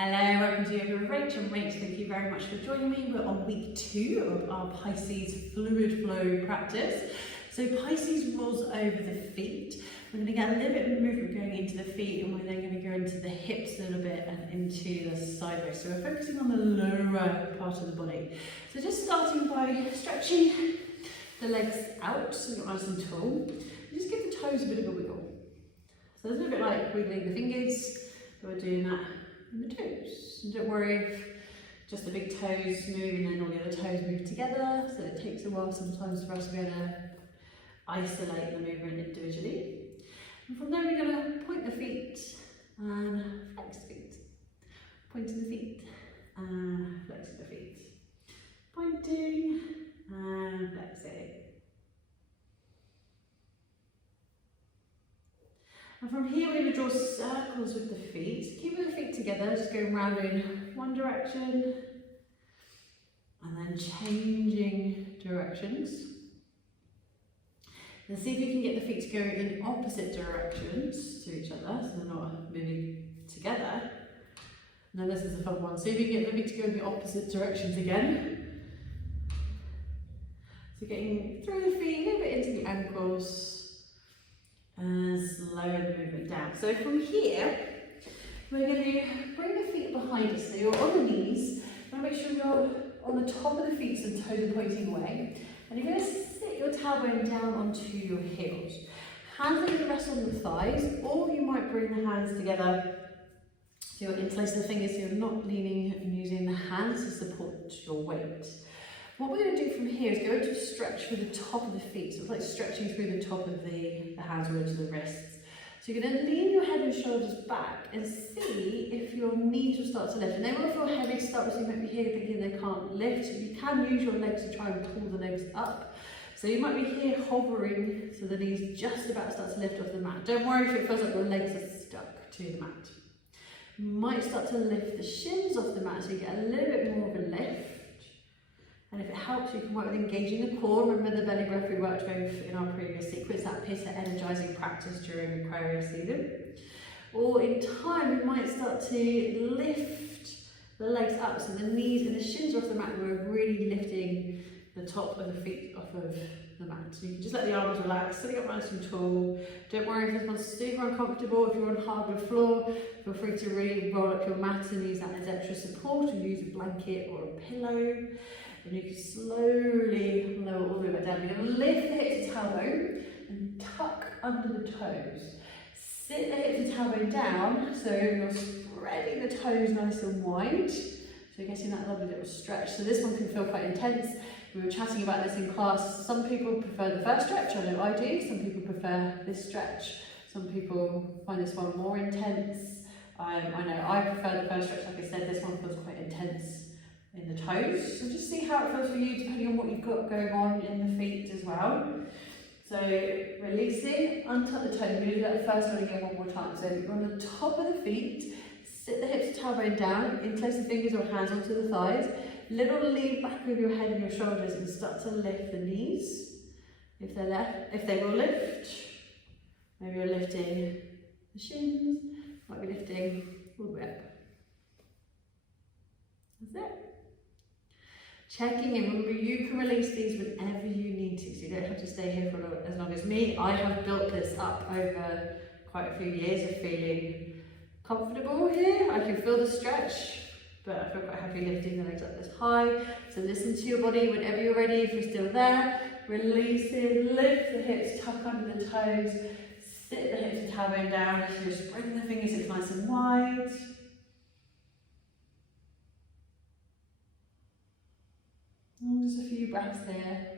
Hello, welcome to Yoga with Rach. I'm Rach. Thank you very much for joining me. We're on week 2 of our Pisces fluid flow practice. So Pisces rules over the feet. We're going to get a little bit of movement going into the feet, and we're then going to go into the hips a little bit and into the sideways. So we're focusing on the lower part of the body. So just starting by stretching the legs out so they're nice and tall. Just give the toes a bit of a wiggle. So it's a little bit like wiggling the fingers, but we're doing that in the toes. And don't worry if just the big toes move and then all the other toes move together. So it takes a while sometimes for us to be able to isolate the movement individually. And from there we're going to point the feet and flex the feet. Pointing the feet and flexing the feet. Pointing and flexing. And from here we're going to draw circles with the feet. So keep the feet together, just going round in one direction and then changing directions. And see if you can get the feet to go in opposite directions to each other, so they're not moving together. And then this is a fun one. See if you can get the feet to go in the opposite directions again. So getting through the feet, a little bit into the ankles. And slow the movement down. So from here, we're going to bring the feet behind us. So you're on the knees. You want to make sure you're on the top of the feet so the toes are pointing away. And you're going to sit your tailbone down onto your heels. Hands are going to rest on the thighs, or you might bring the hands together so you're interlacing the fingers so you're not leaning and using the hands to support your weight. What we're going to do from here is go into a stretch through the top of the feet. So it's like stretching through the top of the hands or into the wrists. So you're going to lean your head and shoulders back and see if your knees will start to lift. And they will feel heavy to start with, so you might be here thinking they can't lift. You can use your legs to try and pull the legs up. So you might be here hovering so the knees just about start to lift off the mat. Don't worry if it feels like your legs are stuck to the mat. You might start to lift the shins off the mat so you get a little bit more of a lift. And if it helps, you can work with engaging the core. Remember the belly breath we worked with in our previous sequence, that pitta energizing practice during Aquarius season. Or in time, we might start to lift the legs up so the knees and the shins are off the mat. We're really lifting the top of the feet off of the mat. So you can just let the arms relax, sitting up nice and tall. Don't worry if this one's super uncomfortable. If you're on hardwood floor, feel free to really roll up your mat and use that as extra support, or use a blanket or a pillow. And you can slowly lower all the way back down. You're going to lift the hips to tailbone and tuck under the toes. Sit the hips to tailbone down so you're spreading the toes nice and wide. So you're getting that lovely little stretch. So this one can feel quite intense. We were chatting about this in class. Some people prefer the first stretch, I know I do. Some people prefer this stretch. Some people find this one more intense. I know I prefer the first stretch. Like I said, this one feels quite intense in the toes. So just see how it feels for you depending on what you've got going on in the feet as well. So releasing, untuck the toes. We're going to do that the first one again one more time. So you're on the top of the feet, sit the hips to tailbone down, interlace the fingers or hands onto the thighs, little lean back with your head and your shoulders and start to lift the knees. If they will lift, maybe you're lifting the shins, might be lifting all the way up. That's it. Checking in. Remember, you can release these whenever you need to, so you don't have to stay here for as long as me. I have built this up over quite a few years of feeling comfortable here. I can feel the stretch, but I feel quite happy lifting the legs up this high. So listen to your body whenever you're ready. If you're still there, release it, lift the hips, tuck under the toes, sit the hips and tailbone down. So you're spreading the fingers, it's nice and wide. Just a few breaths there.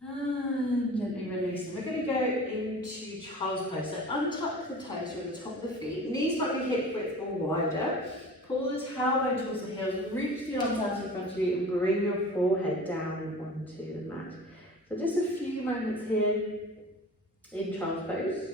And gently releasing. We're going to go into child's pose. So untuck the toes from the top of the feet. Knees might be hip width or wider. Pull the tailbone towards the heels. Reach the arms out in front of you and bring your forehead down onto the mat. So just a few moments here in child's pose.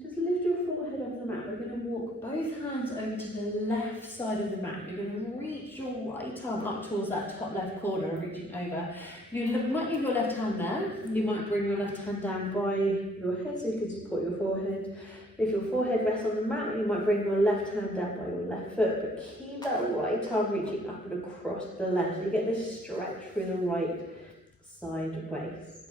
Just lift your forehead off the mat we're going to walk both hands over to the left side of the mat. You're going to reach your right arm up towards that top left corner, reaching over. You might leave your left hand there. You might bring your left hand down by your head so you can support your forehead. If your forehead rests on the mat, you might bring your left hand down by your left foot, but keep that right arm reaching up and across the left. So you get this stretch through the right side waist.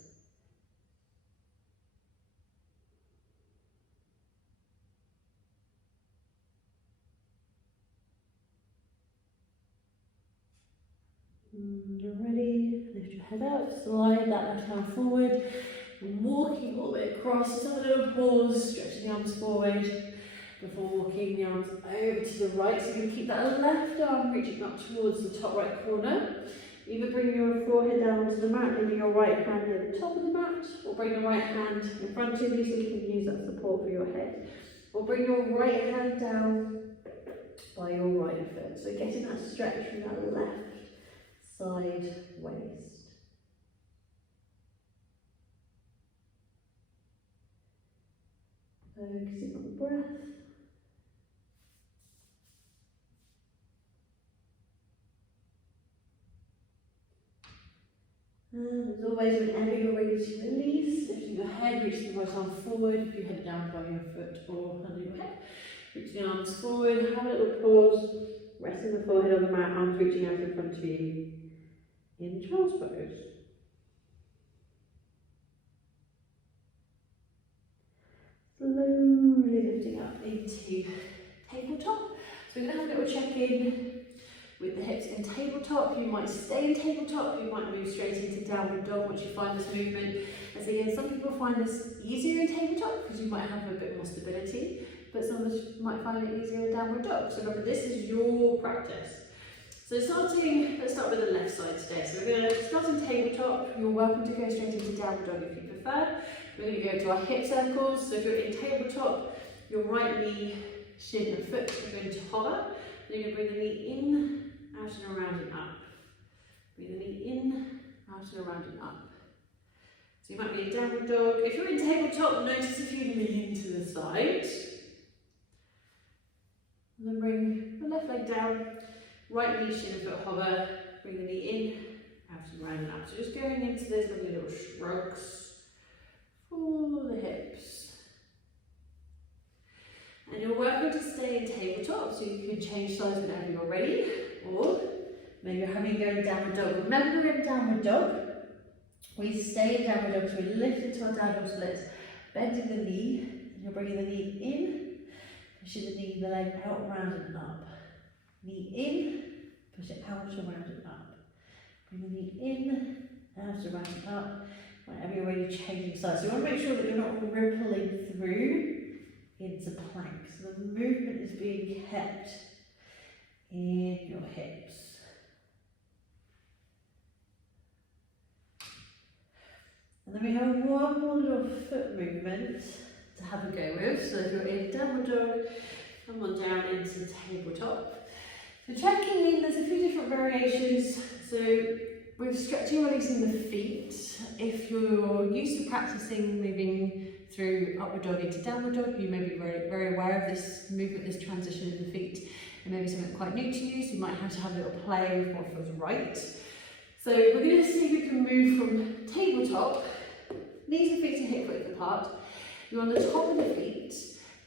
You're ready, lift your head up, slide that left arm forward, walking all the way across, just have a little pause, stretching the arms forward before walking the arms over to the right. So you're going to keep that left arm reaching up towards the top right corner. Either bring your forehead down onto the mat, leaving your right hand near the top of the mat, or bring your right hand in front of you so you can use that support for your head. Or bring your right hand down by your right foot. So getting that stretch from that left side waist. Focusing on the breath. And as always, whenever you're ready to release, lifting your head, reaching the right arm forward, if you head down by your foot or under your head. Reaching the arms forward, have a little pause, resting the forehead on the mat, arms reaching out in front of you. In child's pose. Slowly lifting up into tabletop. So we're going to have a little check-in with the hips in tabletop. You might stay in tabletop, you might move straight into downward dog once you find this movement. As again, some people find this easier in tabletop because you might have a bit more stability, but some of us might find it easier in downward dog. So remember, this is your practice. So let's start with the left side today. So we're going to start in tabletop. You're welcome to go straight into downward dog if you prefer. We're going to go to our hip circles. So if you're in tabletop, your right knee, shin and foot are going to hover. Then you're going to bring the knee in, out and around and up. Bring the knee in, out and around and up. So you might be in downward dog. If you're in tabletop, notice if you lean to the side. And then bring the left leg down. Right knee, shin and foot hover, bring the knee in, out and round and up. So just going into those lovely little shrugs for the hips. And you're welcome to stay in tabletop, so you can change sides whenever you're ready, or maybe you're having going downward dog. Remember, we're in downward dog. We stay in downward dog, so we lift into our downward splits, bending the knee, and you're bringing the knee in, pushing the knee, the leg out, round and up. Knee in, push it out, around and up. Bring the knee in, out, around and up. Whenever you're ready, changing sides. So you want to make sure that you're not rippling through into plank. So the movement is being kept in your hips. And then we have one more little foot movement to have a go with. So if you're in downward dog, come on down into tabletop. So checking in, there's a few different variations. So with stretching, releasing the feet. If you're used to practicing moving through upward dog into downward dog, you may be very, very aware of this movement, this transition in the feet. It may be something quite new to you, so you might have to have a little play with what feels right. So we're going to see if we can move from tabletop, knees and feet are hip width apart. You're on the top of the feet,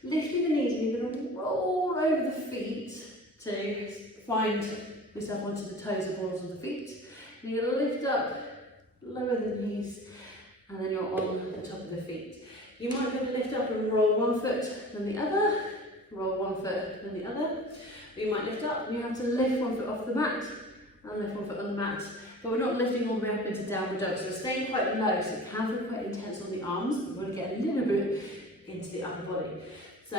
lifting the knees, and you're going to roll over the feet to find yourself onto the toes and balls of the feet. And you're going to lift up, lower the knees, and then you're on the top of the feet. You might be able to lift up and roll one foot, then the other, roll one foot, then the other. Or you might lift up and you have to lift one foot off the mat, and lift one foot on the mat. But we're not lifting all the way up into downward dog, so we're staying quite low, so it can feel quite intense on the arms. We want to get a little bit into the upper body. So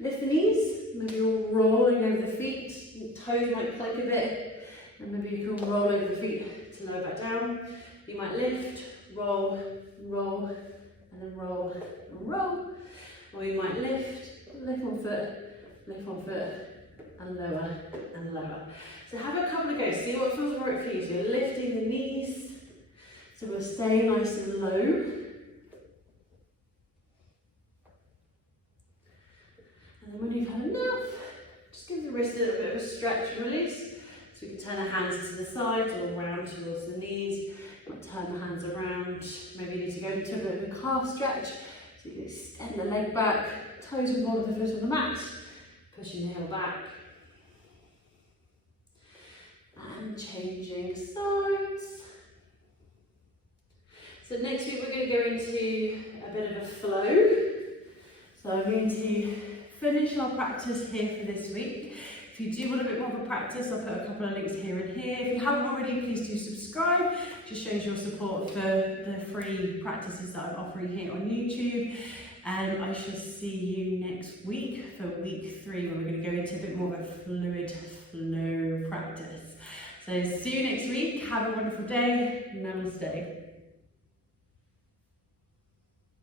lift the knees, maybe you're rolling over the feet, your toes might click a bit, and maybe you can roll over the feet to lower back down. You might lift, roll, roll, and then roll and roll. Or you might lift one foot, and lower. So have a couple of goes, see what feels right for you. So you're lifting the knees, so we'll stay nice and low. And wrist a little bit of a stretch and release. So we can turn our hands to the sides or around towards the knees. Turn the hands around. Maybe you need to go into a bit of a calf stretch. So you can extend the leg back, toes and ball of the foot on the mat, pushing the heel back. And changing sides. So next week we're going to go into a bit of a flow. So I'm going to finish our practice here for this week. If you do want a bit more of a practice, I'll put a couple of links here and here. If you haven't already, please do subscribe. It just shows your support for the free practices that I'm offering here on YouTube. And I shall see you next week for week 3, where we're going to go into a bit more of a fluid flow practice. So see you next week. Have a wonderful day. Namaste.